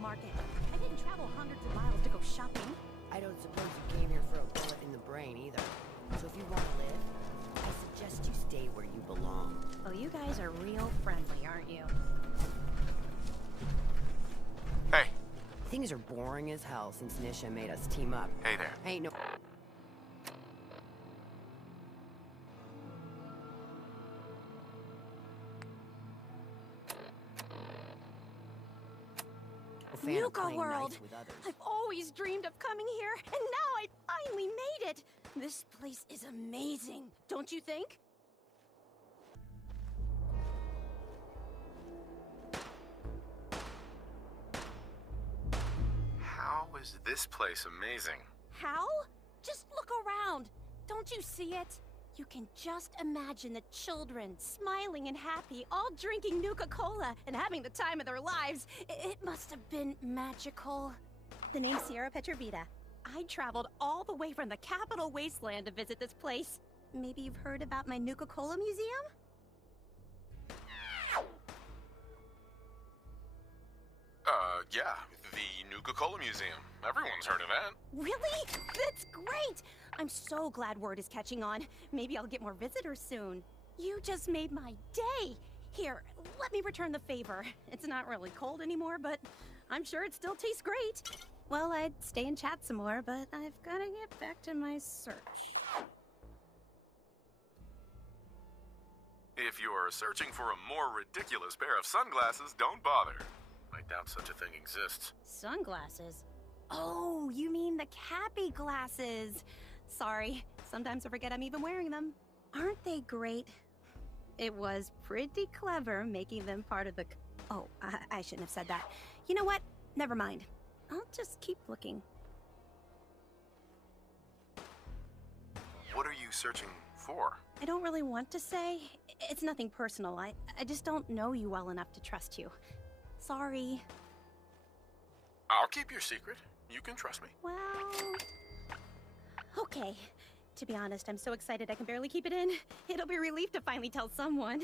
market. I didn't travel hundreds of miles to go shopping. I don't suppose you came here for a bullet in the brain either. So if you want to live, I suggest you stay where you belong. Well, you guys are real friendly, aren't you? Hey. Things are boring as hell since Nisha made us team up. Hey there. Ain't no... Nuka World! I've always dreamed of coming here, and now I finally made it! This place is amazing, don't you think? How is this place amazing? How? Just look around. Don't you see it? You can just imagine the children, smiling and happy, all drinking Nuka-Cola and having the time of their lives. It must have been magical. The name's SHAREfactory. I traveled all the way from the capital wasteland to visit this place. Maybe you've heard about my Nuka-Cola museum? Yeah, the Nuka-Cola Museum. Everyone's heard of that. Really? That's great! I'm so glad word is catching on. Maybe I'll get more visitors soon. You just made my day! Here, let me return the favor. It's not really cold anymore, but I'm sure it still tastes great. Well, I'd stay and chat some more, but I've gotta get back to my search. If you're searching for a more ridiculous pair of sunglasses, don't bother. I doubt such a thing exists. Sunglasses? Oh, you mean the Cappy glasses. Sorry, sometimes I forget I'm even wearing them. Aren't they great? It was pretty clever making them part of the... Oh, I shouldn't have said that. You know what? Never mind. I'll just keep looking. What are you searching for? I don't really want to say. It's nothing personal. I just don't know you well enough to trust you. Sorry. I'll keep your secret. You can trust me. Well... Okay. To be honest, I'm so excited I can barely keep it in. It'll be a relief to finally tell someone.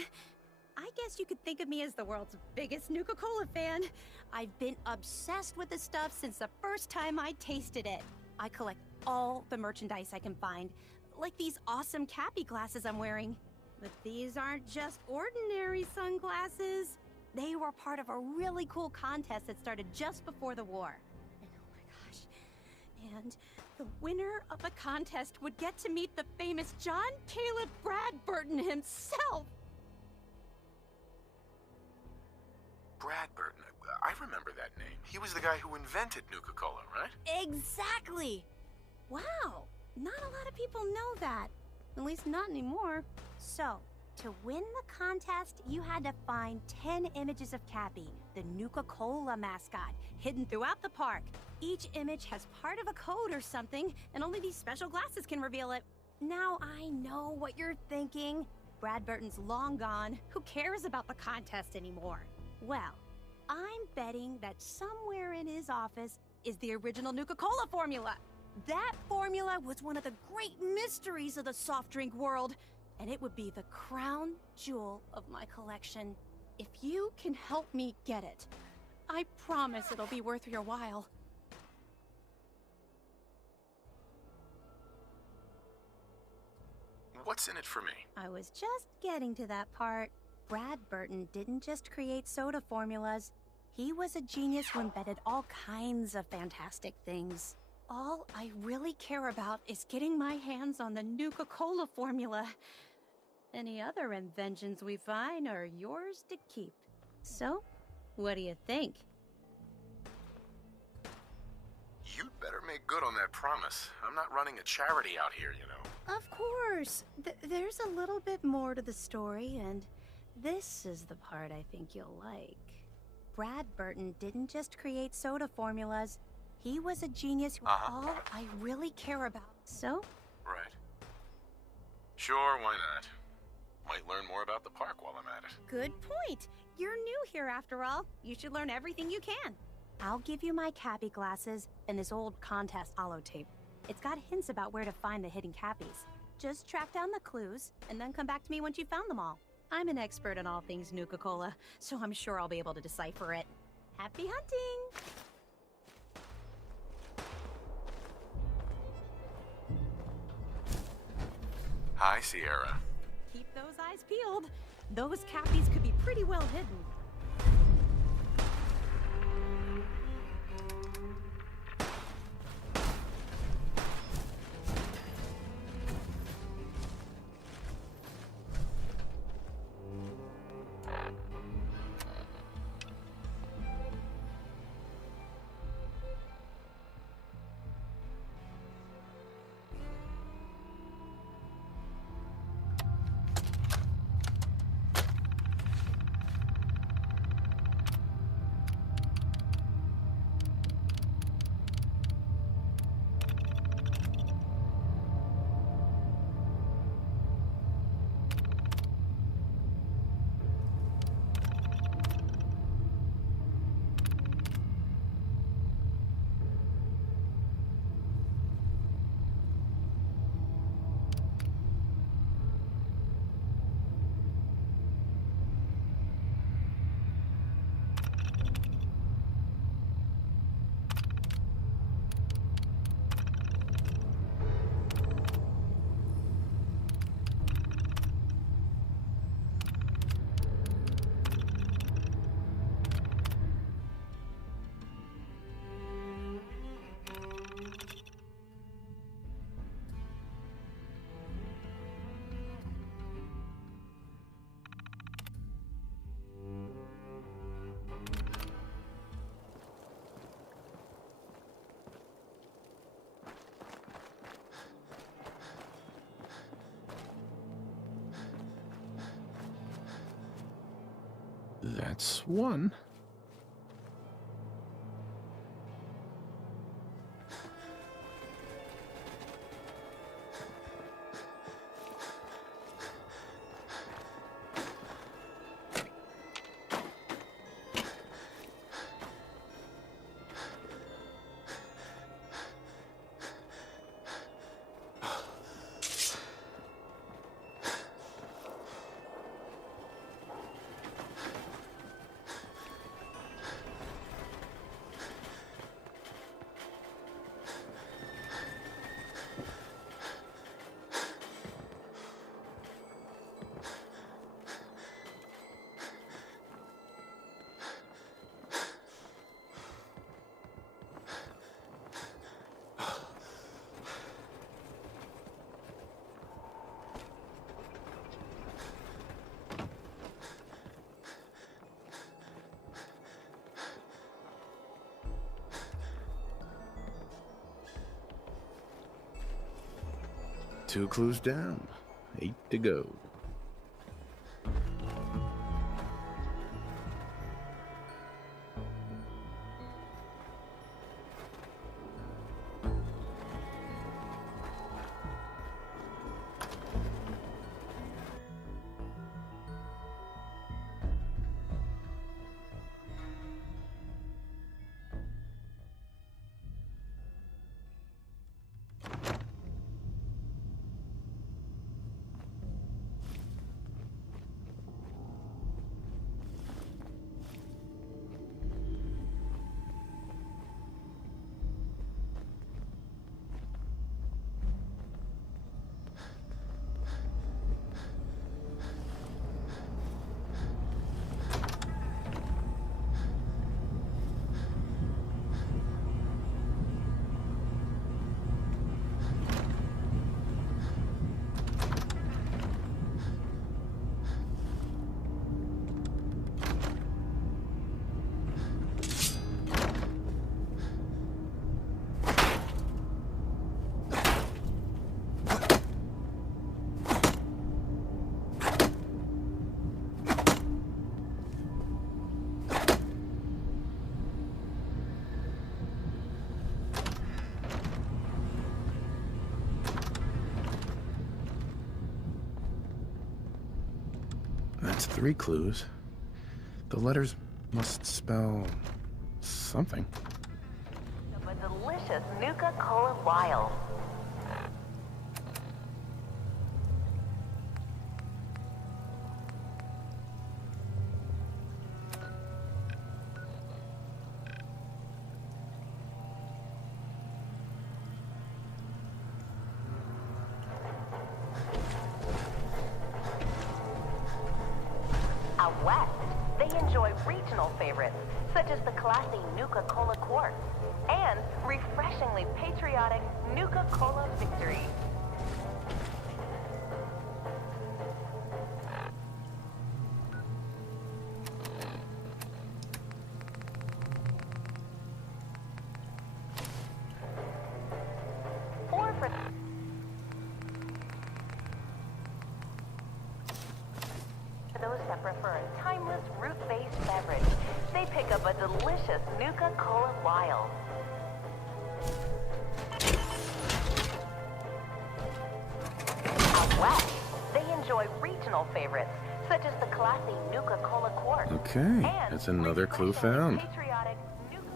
I guess you could think of me as the world's biggest Nuka-Cola fan. I've been obsessed with the stuff since the first time I tasted it. I collect all the merchandise I can find, like these awesome Cappy glasses I'm wearing. But these aren't just ordinary sunglasses. They were part of a really cool contest that started just before the war. And oh my gosh. And the winner of the contest would get to meet the famous John Caleb Bradburton himself. Bradburton. I remember that name. He was the guy who invented Nuka-Cola, right? Exactly. Wow. Not a lot of people know that. At least not anymore. So, to win the contest, you had to find 10 images of Cappy, the Nuka-Cola mascot, hidden throughout the park. Each image has part of a code or something, and only these special glasses can reveal it. Now I know what you're thinking. Bradburton's long gone. Who cares about the contest anymore? Well, I'm betting that somewhere in his office is the original Nuka-Cola formula. That formula was one of the great mysteries of the soft drink world, and it would be the crown jewel of my collection. If you can help me get it, I promise it'll be worth your while. What's in it for me? I was just getting to that part. Bradburton didn't just create soda formulas. He was a genius who invented all kinds of fantastic things. All I really care about is getting my hands on the Nuka-Cola formula. Any other inventions we find are yours to keep. So, what do you think? You'd better make good on that promise. I'm not running a charity out here, you know. Of course. There's a little bit more to the story, and this is the part I think you'll like. Bradburton didn't just create soda formulas. He was a genius who all I really care about. So? Right. Sure, why not? Might learn more about the park while I'm at it. Good point. You're new here after all. You should learn everything you can. I'll give you my Cappy glasses and this old contest holotape. It's got hints about where to find the hidden Cappies. Just track down the clues and then come back to me once you've found them all. I'm an expert in all things Nuka-Cola, so I'm sure I'll be able to decipher it. Happy hunting! Hi, Sierra. Keep those eyes peeled. Those Cappies could be pretty well hidden. That's one. Two clues down, 8 to go. That's 3 clues. The letters must spell something. Of a delicious Nuka-Cola Wild. Out west, they enjoy regional favorites, such as the classy Nuka-Cola Quartz and refreshingly patriotic Nuka-Cola Victory. Or for those that prefer a timeless root-based beverage, they pick up a delicious Nuka-Cola Wild. Out west, they enjoy regional favorites, such as the classy Nuka-Cola Quartz. Okay, and that's another clue refreshingly found. patriotic Nuka-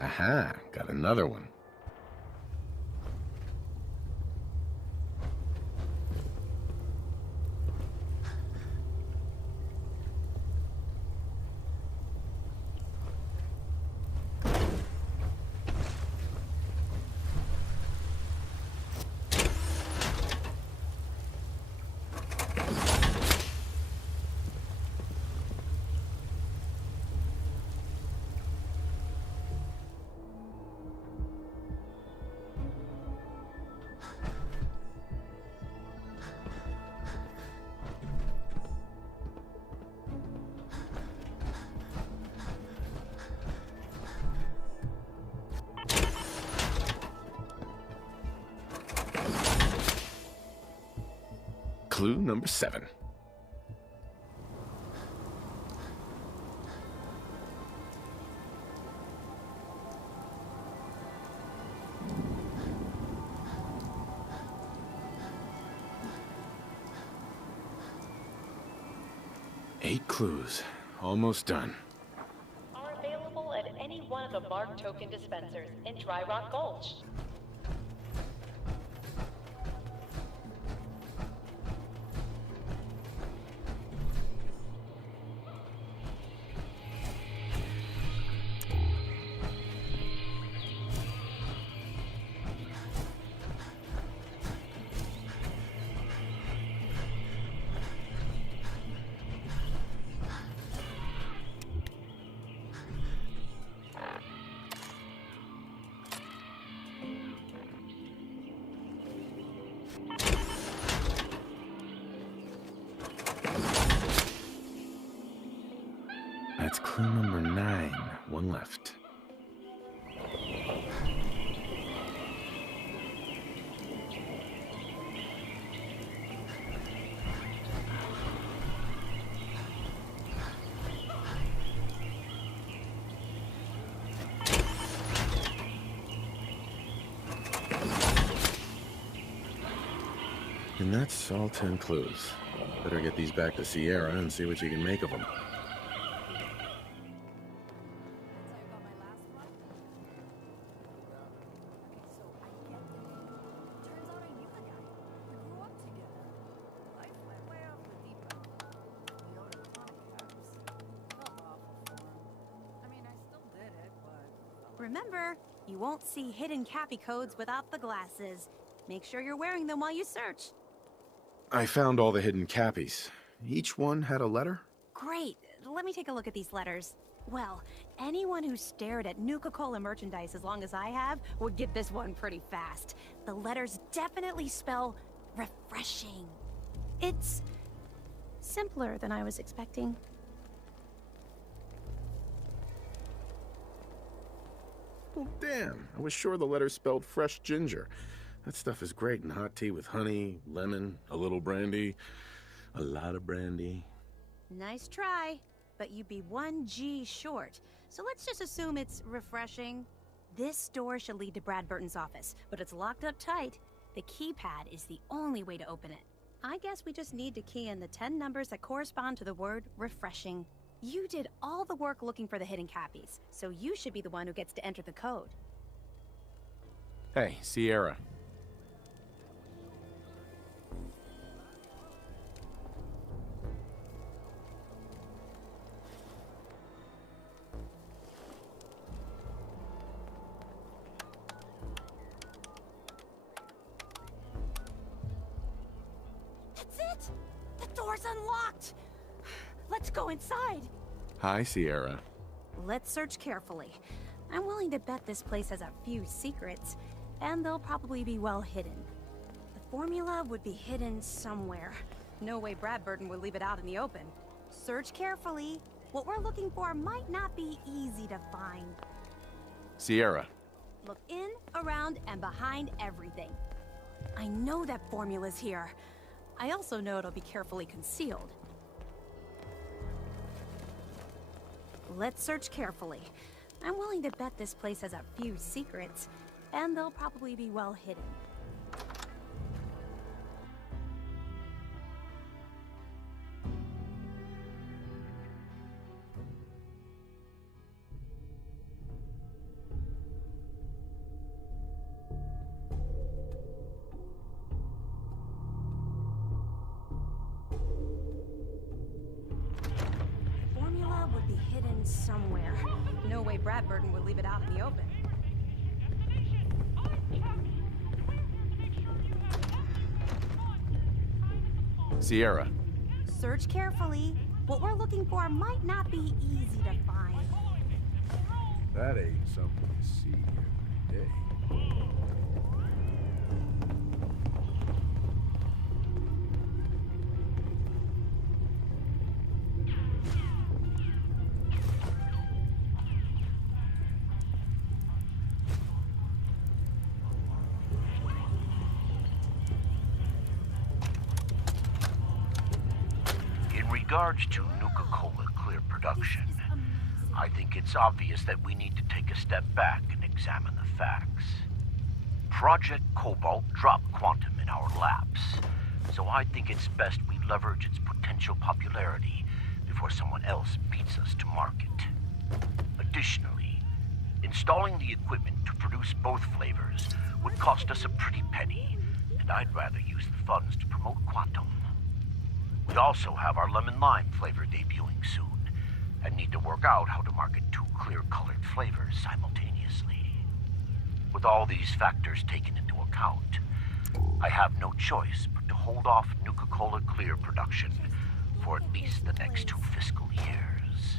Aha, got another one. Clue number 7. Eight clues. Almost done. Are available at any one of the marked token dispensers in Dry Rock Gulch. That's clue number 9. One left. And that's all 10 clues. Better get these back to Sierra and see what you can make of them. Remember, you won't see hidden Cappy codes without the glasses. Make sure you're wearing them while you search. I found all the hidden Cappies. Each one had a letter? Great. Let me take a look at these letters. Well, anyone who stared at Nuka-Cola merchandise as long as I have would get this one pretty fast. The letters definitely spell refreshing. It's simpler than I was expecting. Well, damn. I was sure the letters spelled fresh ginger. That stuff is great in hot tea with honey, lemon, a little brandy, a lot of brandy. Nice try, but you'd be 1 G short. So let's just assume it's refreshing. This door should lead to Brad Burton's office, but it's locked up tight. The keypad is the only way to open it. I guess we just need to key in the 10 numbers that correspond to the word refreshing. You did all the work looking for the hidden Cappies, so you should be the one who gets to enter the code. Hey, Sierra. That's it! The door's unlocked! Let's go inside! Hi, Sierra. Let's search carefully. I'm willing to bet this place has a few secrets, and they'll probably be well hidden. The formula would be hidden somewhere. No way Brad Burton would leave it out in the open. Search carefully. What we're looking for might not be easy to find. Sierra. Look in, around, and behind everything. I know that formula's here. I also know it'll be carefully concealed. Let's search carefully. I'm willing to bet this place has a few secrets, and they'll probably be well hidden. Formula would be hidden somewhere. No way Brad Burton would leave it out in the open. Sierra. Search carefully. What we're looking for might not be easy to find. That ain't something you see every day. In regards to Nuka-Cola Clear production, I think it's obvious that we need to take a step back and examine the facts. Project Cobalt dropped Quantum in our laps, so I think it's best we leverage its potential popularity before someone else beats us to market. Additionally, installing the equipment to produce both flavors would cost us a pretty penny, and I'd rather use the funds to promote Quantum. We also have our lemon-lime flavor debuting soon, and need to work out how to market two clear-colored flavors simultaneously. With all these factors taken into account, I have no choice but to hold off Nuka-Cola Clear production for at least the next 2 fiscal years.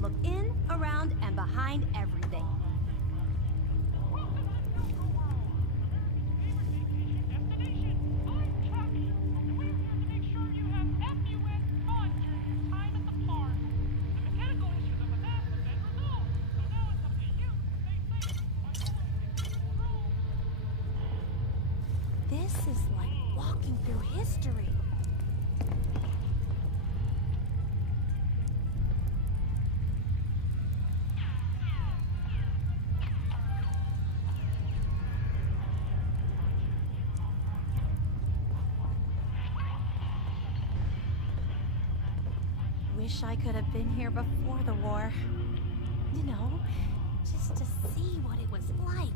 Look in, around, and behind everything. This is like walking through history. Wish I could have been here before the war. You know, just to see what it was like.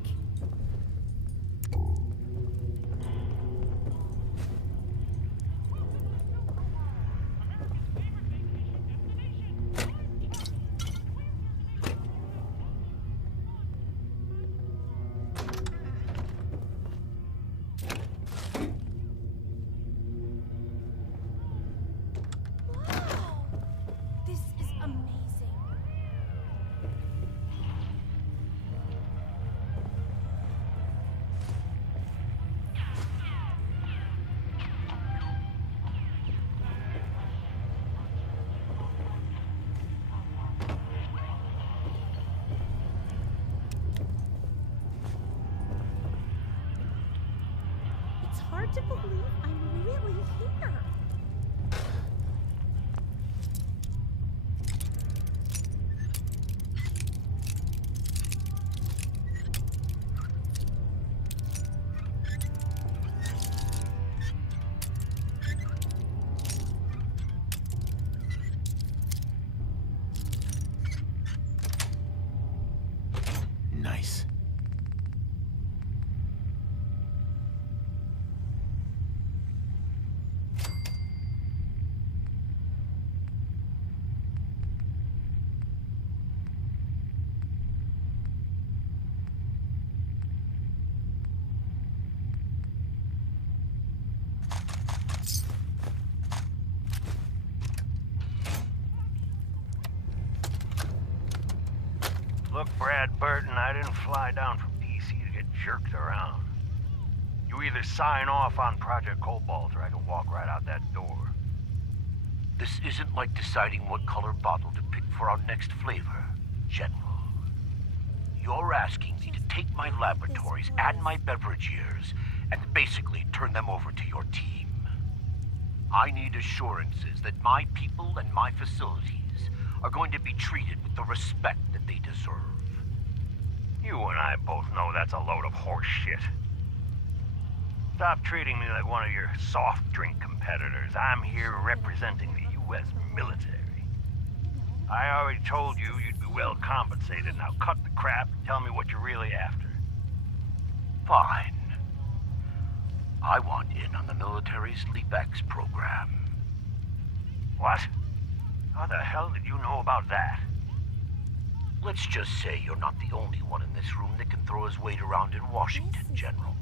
hard to believe I'm really here. Nice. Look, Brad Burton, I didn't fly down from DC to get jerked around. You either sign off on Project Cobalt or I can walk right out that door. This isn't like deciding what color bottle to pick for our next flavor, General. You're asking me to take my laboratories and my beverage years and basically turn them over to your team. I need assurances that my people and my facilities are going to be treated with the respect that they deserve. You and I both know that's a load of horse shit. Stop treating me like one of your soft drink competitors. I'm here representing the U.S. military. I already told you you'd be well compensated. Now cut the crap and tell me what you're really after. Fine. I want in on the military's LeapX program. What? How the hell did you know about that? Let's just say you're not the only one in this room that can throw his weight around in Washington, General.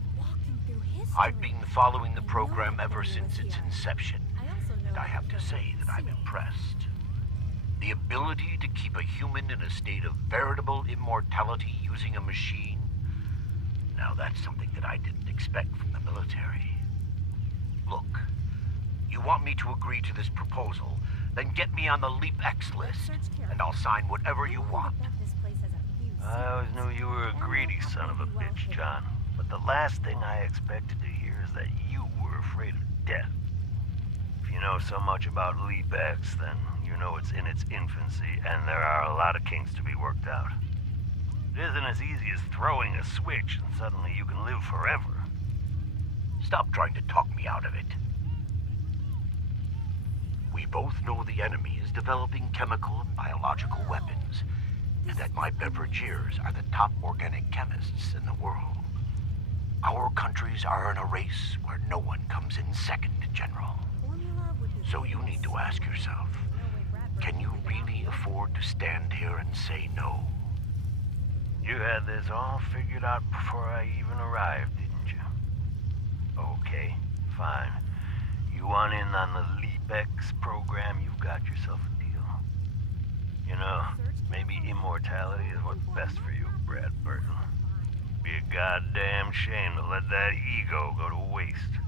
I've been following the program ever since its inception, and I have to say that I'm impressed. The ability to keep a human in a state of veritable immortality using a machine, now that's something that I didn't expect from the military. Look, you want me to agree to this proposal, then get me on the LeapX list, and I'll sign whatever you want. I always knew you were a greedy son of a bitch, John. But the last thing I expected to hear is that you were afraid of death. If you know so much about LeapX, then you know it's in its infancy, and there are a lot of kinks to be worked out. It isn't as easy as throwing a switch and suddenly you can live forever. Stop trying to talk me out of it. We both know the enemy is developing chemical and biological weapons, and that my beverageers are the top organic chemists in the world. Our countries are in a race where no one comes in second, General. So you need to ask yourself, can you really afford to stand here and say no? You had this all figured out before I even arrived, didn't you? Okay, fine. You want in on the LeapX program, you've got yourself a deal. You know, maybe immortality is what's best for you, Brad Burton. Be a goddamn shame to let that ego go to waste.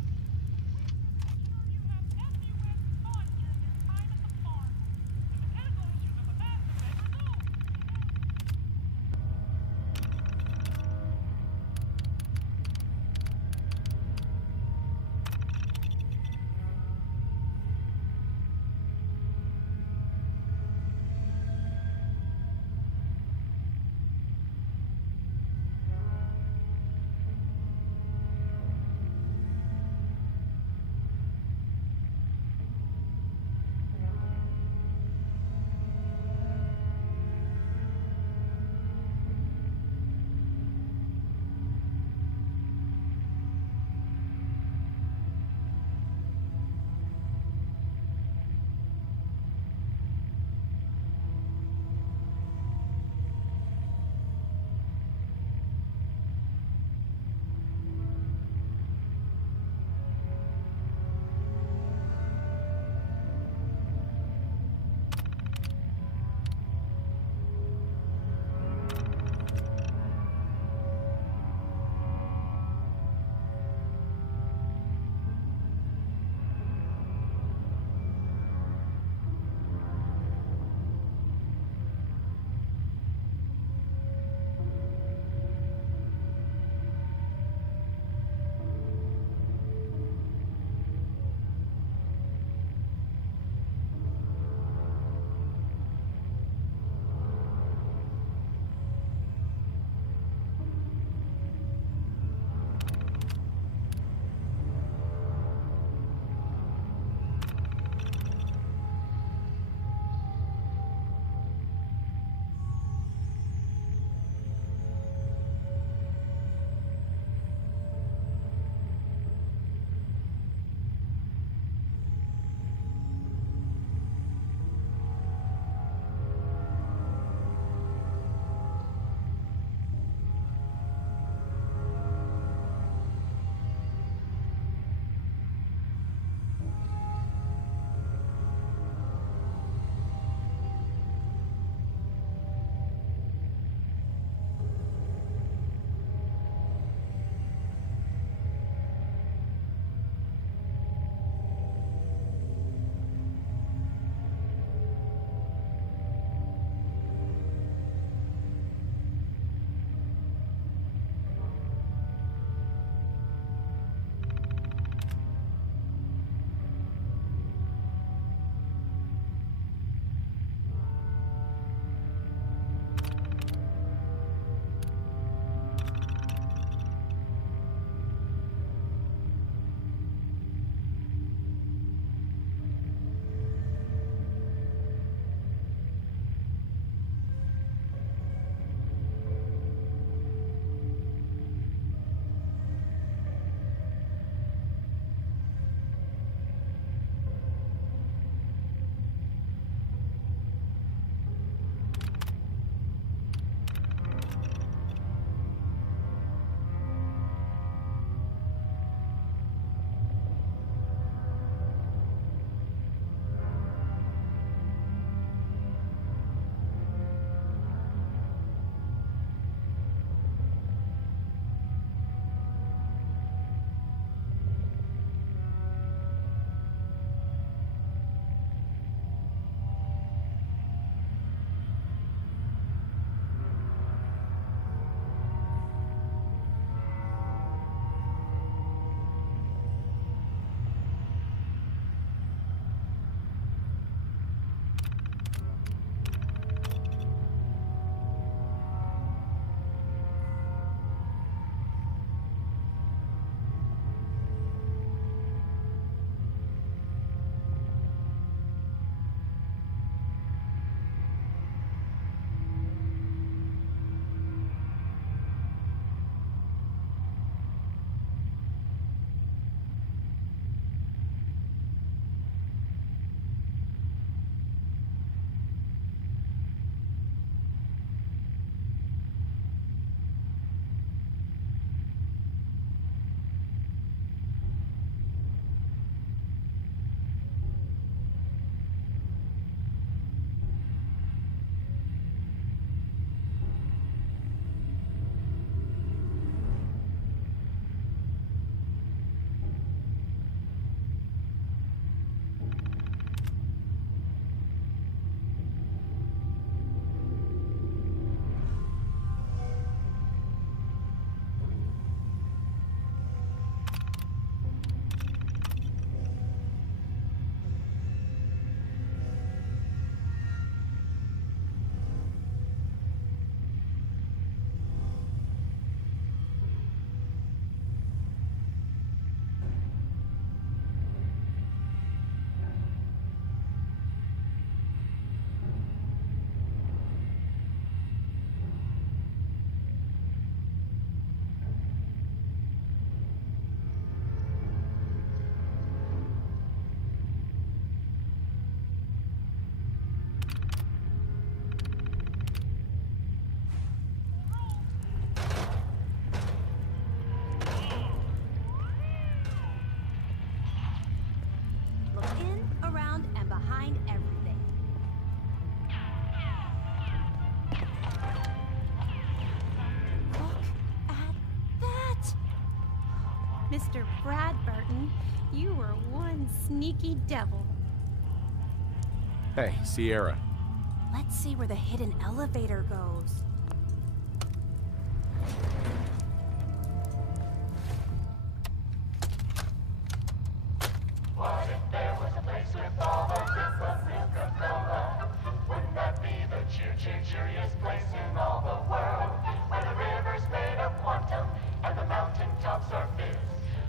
Mr. Bradburton, you were one sneaky devil. Hey, Sierra. Let's see where the hidden elevator goes. What if there was a place with all the different Nuka-Cola? Wouldn't that be the cheeriest place in all the world? Where the river's made of quantum and the mountain tops are fizz.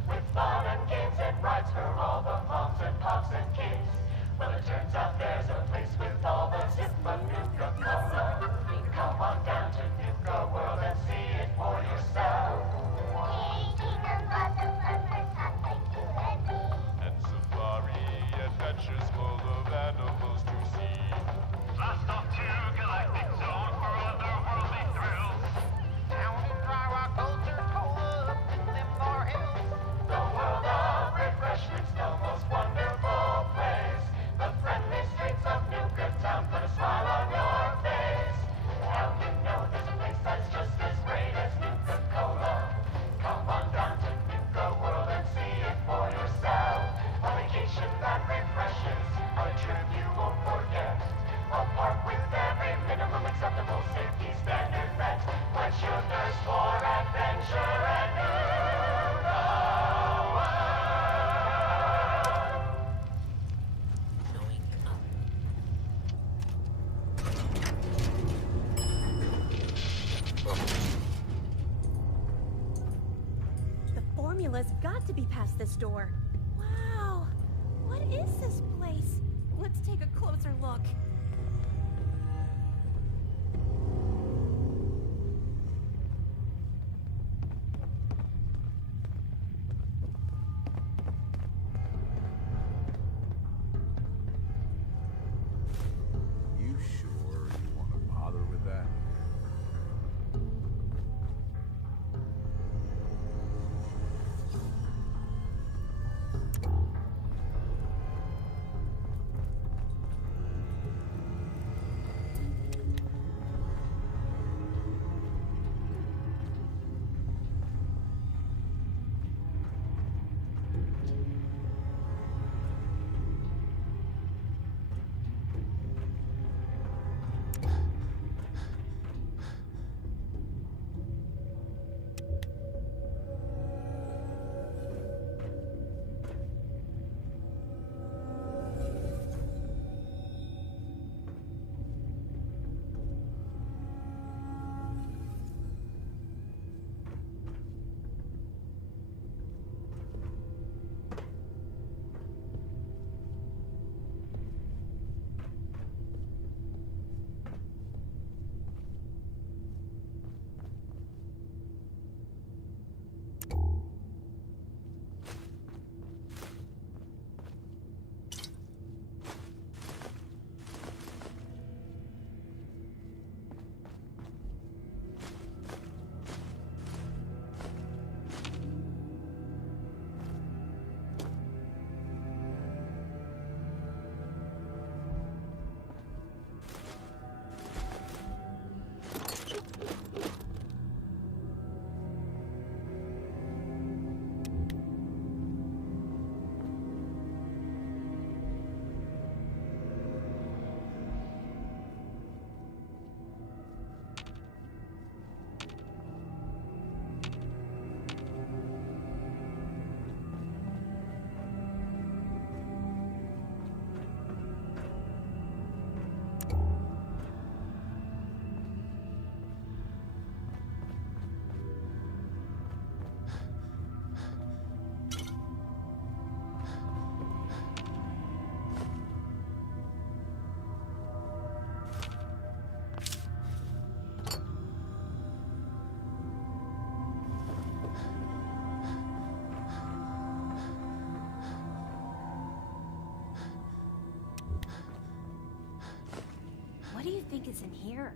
With fun and games and rides for all the moms and pops and kids. Well, it turns out there's a place with all the zip of Nuka-Cola. Come on down to Nuka World and see it for yourself. And safari adventures full of animals to see. Blast off to Galactic Zone for otherworldly thrills. Down in Dry Rock, culture cola up in them far hills. The world of refreshments, the most wonderful place. The friendly streets of Nuka Town put a smile on your face. Now you know there's a place that's just as great as Nuka-Cola. Come on down to Nuka World and see it for yourself. A vacation that refreshes, a trip you won't forget. A park with every minimum acceptable safety standard met. Quench your thirst for adventure and Nuka The formula's got to be past this door. Wow! What is this place? Let's take a closer look. You sure you want to bother with that? What do you think is in here?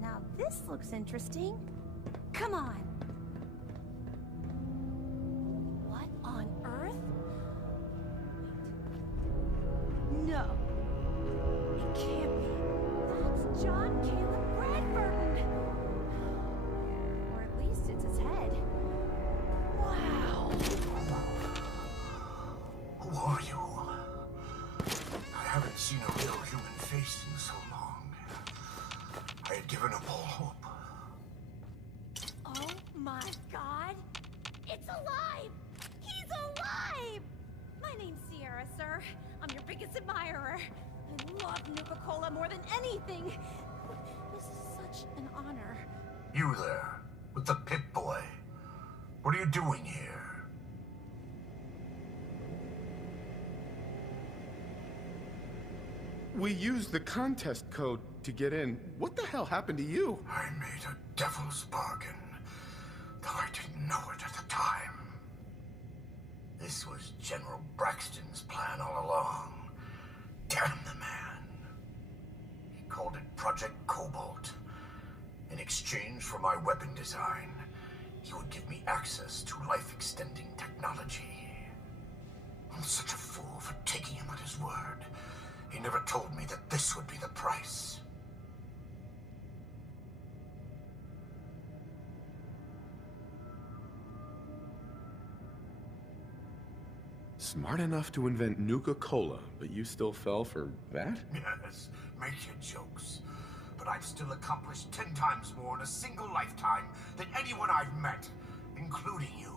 Now this looks interesting. Come on. What on earth? sir. I'm your biggest admirer. I love Nuka-Cola more than anything. This is such an honor. You there, with the Pip-Boy. What are you doing here? We used the contest code to get in. What the hell happened to you? I made a devil's bargain, though I didn't know it at the time. This was General Braxton's plan all along. Damn the man. He called it Project Cobalt. In exchange for my weapon design, he would give me access to life-extending technology. I'm such a fool for taking him at his word. He never told me that this would be the price. Smart enough to invent Nuka-Cola, but you still fell for that? Yes, make your jokes. But I've still accomplished 10 times more in a single lifetime than anyone I've met, including you.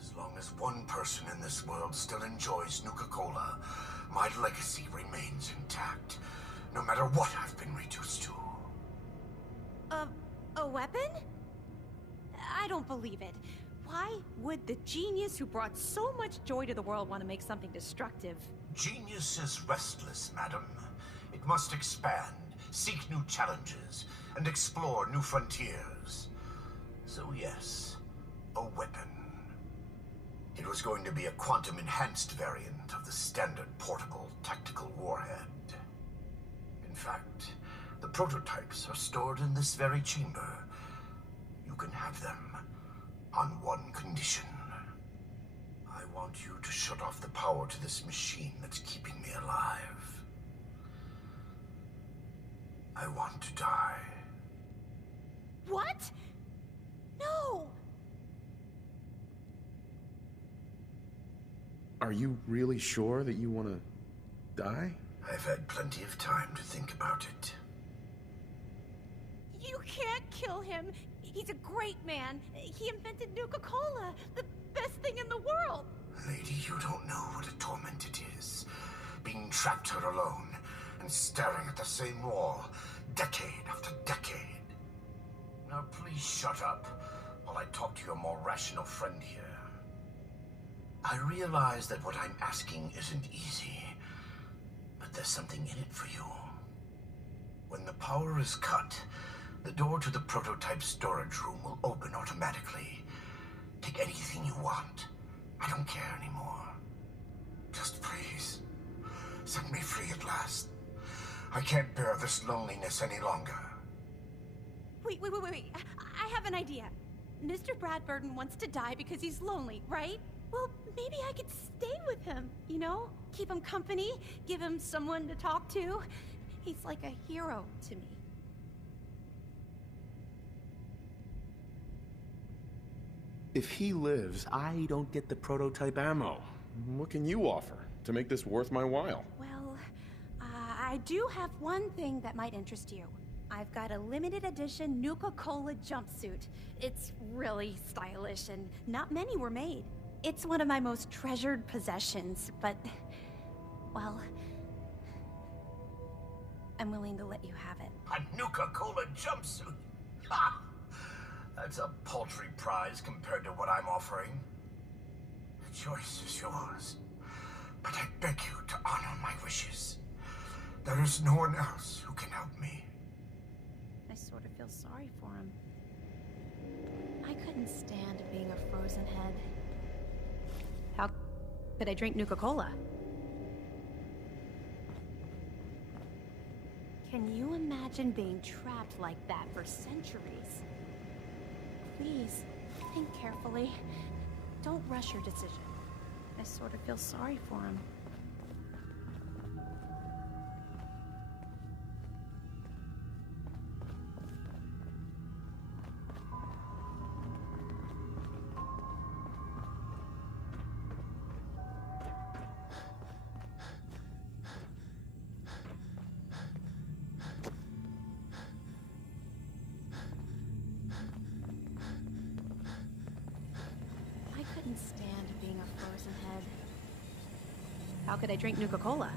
As long as one person in this world still enjoys Nuka-Cola, my legacy remains intact, no matter what I've been reduced to. A weapon? I don't believe it. Why would the genius who brought so much joy to the world want to make something destructive? Genius is restless, madam. It must expand, seek new challenges, and explore new frontiers. So yes, a weapon. It was going to be a quantum-enhanced variant of the standard portable tactical warhead. In fact, the prototypes are stored in this very chamber. You can have them on one condition. I want you to shut off the power to this machine that's keeping me alive. I want to die. What? No! Are you really sure that you want to die? I've had plenty of time to think about it. You can't kill him. He's a great man. He invented Nuka-Cola, the best thing in the world. Lady, you don't know what a torment it is. Being trapped here alone and staring at the same wall, decade after decade. Now please shut up while I talk to your more rational friend here. I realize that what I'm asking isn't easy, but there's something in it for you. When the power is cut, the door to the prototype storage room will open automatically. Take anything you want. I don't care anymore. Just please, set me free at last. I can't bear this loneliness any longer. Wait. I have an idea. Mr. Bradburden wants to die because he's lonely, right? Well, maybe I could stay with him, you know? Keep him company, give him someone to talk to. He's like a hero to me. If he lives, I don't get the prototype ammo. What can you offer to make this worth my while? Well, I do have one thing that might interest you. I've got a limited edition Nuka-Cola jumpsuit. It's really stylish and not many were made. It's one of my most treasured possessions, but, well, I'm willing to let you have it. A Nuka-Cola jumpsuit? Ha! That's a paltry prize compared to what I'm offering. The choice is yours, but I beg you to honor my wishes. There is no one else who can help me. I sort of feel sorry for him. I couldn't stand being a frozen head. How could I drink Nuka-Cola? Can you imagine being trapped like that for centuries? Please, think carefully. Don't rush your decision. I sort of feel sorry for him. I couldn't stand being a frozen head. how could I drink Nuka-Cola?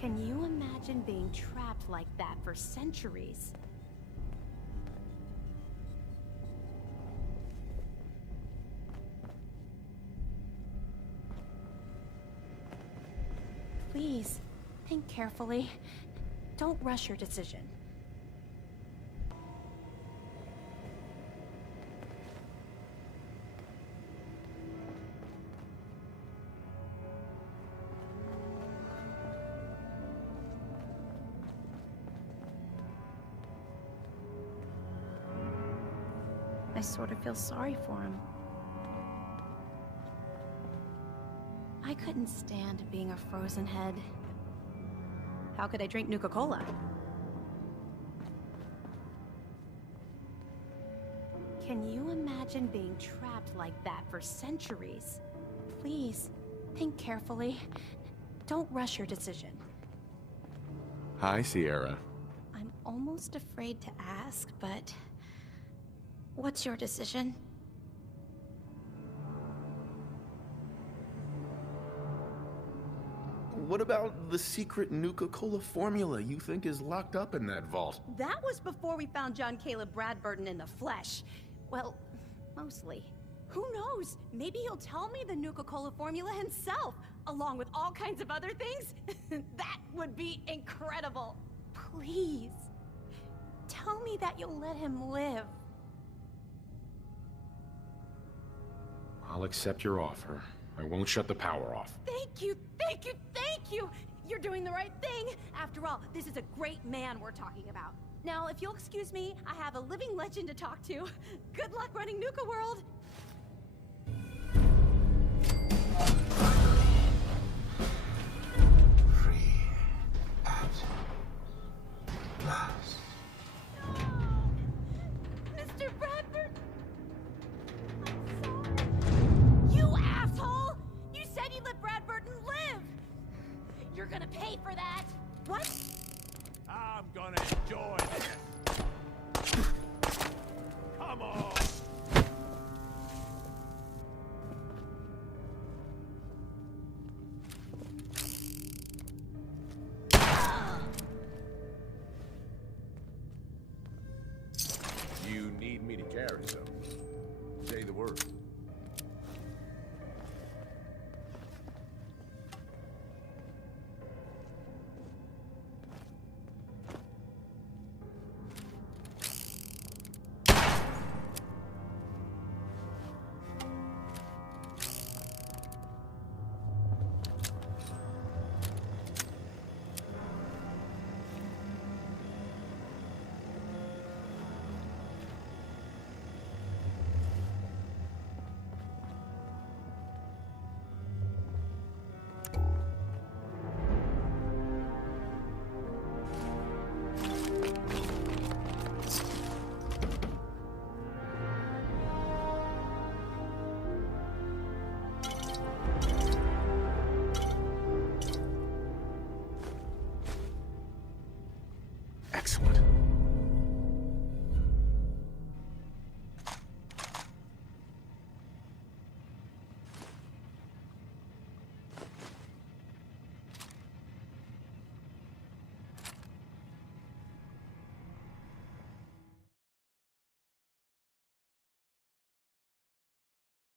Can you imagine being trapped like that for centuries? Please, think carefully. Don't rush your decision. I sort of feel sorry for him. I couldn't stand being a frozen head. How could I drink Nuka-Cola? Can you imagine being trapped like that for centuries? Please, think carefully. Don't rush your decision. Hi, Sierra. I'm almost afraid to ask, but... what's your decision? What about the secret Nuka-Cola formula you think is locked up in that vault? That was before we found John Caleb Bradburton in the flesh. Well, mostly. Who knows? Maybe he'll tell me the Nuka-Cola formula himself, along with all kinds of other things. That would be incredible. Please, tell me that you'll let him live. I'll accept your offer. I won't shut the power off. Thank you, thank you, thank you! You're doing the right thing! After all, this is a great man we're talking about. Now, if you'll excuse me, I have a living legend to talk to. Good luck running Nuka World! Free at last. Mr. Bradford! I'm sorry. You asshole! You said you'd let Bradburton live! You're gonna pay for that! What? I'm gonna enjoy this. Come on. You need me to carry something. Say the word. Excellent.